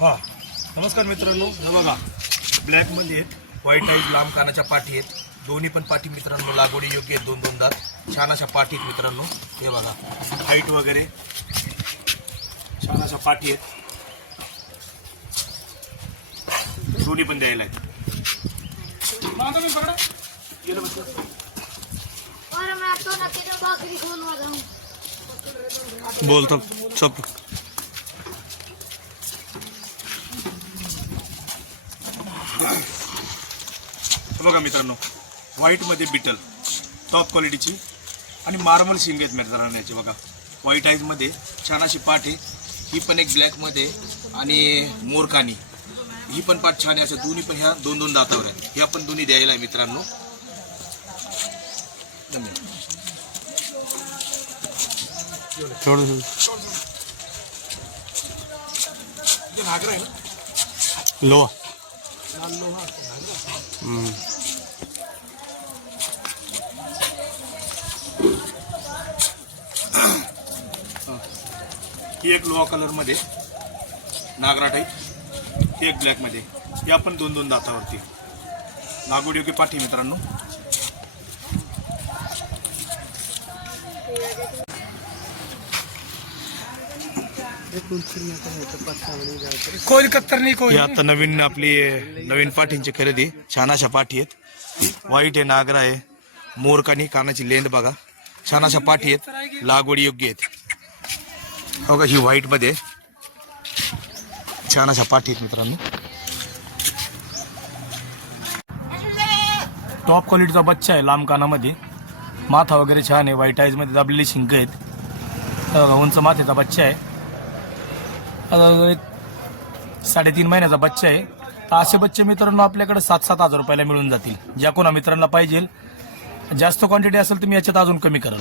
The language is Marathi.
हा. नमस्कार मित्रांनो. हे बघा. ब्लॅकमध्ये आहेत. व्हाईट टाईप लांब कानाच्या पाठी आहेत. दोन्ही पण पाठी मित्रांनो लागवडी योग्य आहेत दोन दोन दात छान अशा पाठी आहेत मित्रांनो. हे बघा. हाईट वगैरे. छान अशा पाठी आहेत. दोन्ही पण द्यायला आहेत. हूँ बोलतो. चप. बघा मित्रांनो व्हाईटमध्ये बिटल टॉप क्वालिटीची आणि मार्मल शिंग आहेत मित्रांनो याची बघा. व्हाईट आईजमध्ये छान अशी पाठ आहे. ही पण एक ब्लॅकमध्ये आणि मोरकानी. ही पण पाठ छान आहे अशा दोन्ही पण ह्या दोन दोन दातावर आहेत. ह्या पण दोन्ही द्यायला आहे मित्रांनो. धन्यवाद. लोहा. ही एक लोहा कलरमध्ये नागरा टाईप ही एक ब्लॅकमध्ये या पण दोन दोन दातावरती. लागवड योग्य पाठी मित्रांनो. कोई कत्तर नहीं कोई ही आता नवीन आपली नवीन पाठींची खरेदी. छान अशा पाठी आहेत. व्हाईट आहे नागरा आहे. मोरकानी कानाची लेंड बघा. छान अशा पाठी आहेत. लागवड योग्य आहेत. बघा ही व्हाईटमध्ये. आहे. छान अशा पाठी आहेत मित्रांनो. टॉप क्वालिटीचा बच्चा आहे लांब कानामध्ये. माथा वगैरे छान आहे. व्हाईट आईजमध्ये दाबलेली शिंक आहेत. उंच माथेचा बच्चा आहे. आता एक साडेतीन महिन्याचा बच्चा आहे. तर असे बच्चे मित्रांनो आपल्याकडे सात सात हजार रुपयाला मिळून जातील. ज्या कोणा मित्रांना पाहिजे जास्त क्वांटिटी असेल तर मी याच्यात अजून कमी कराल.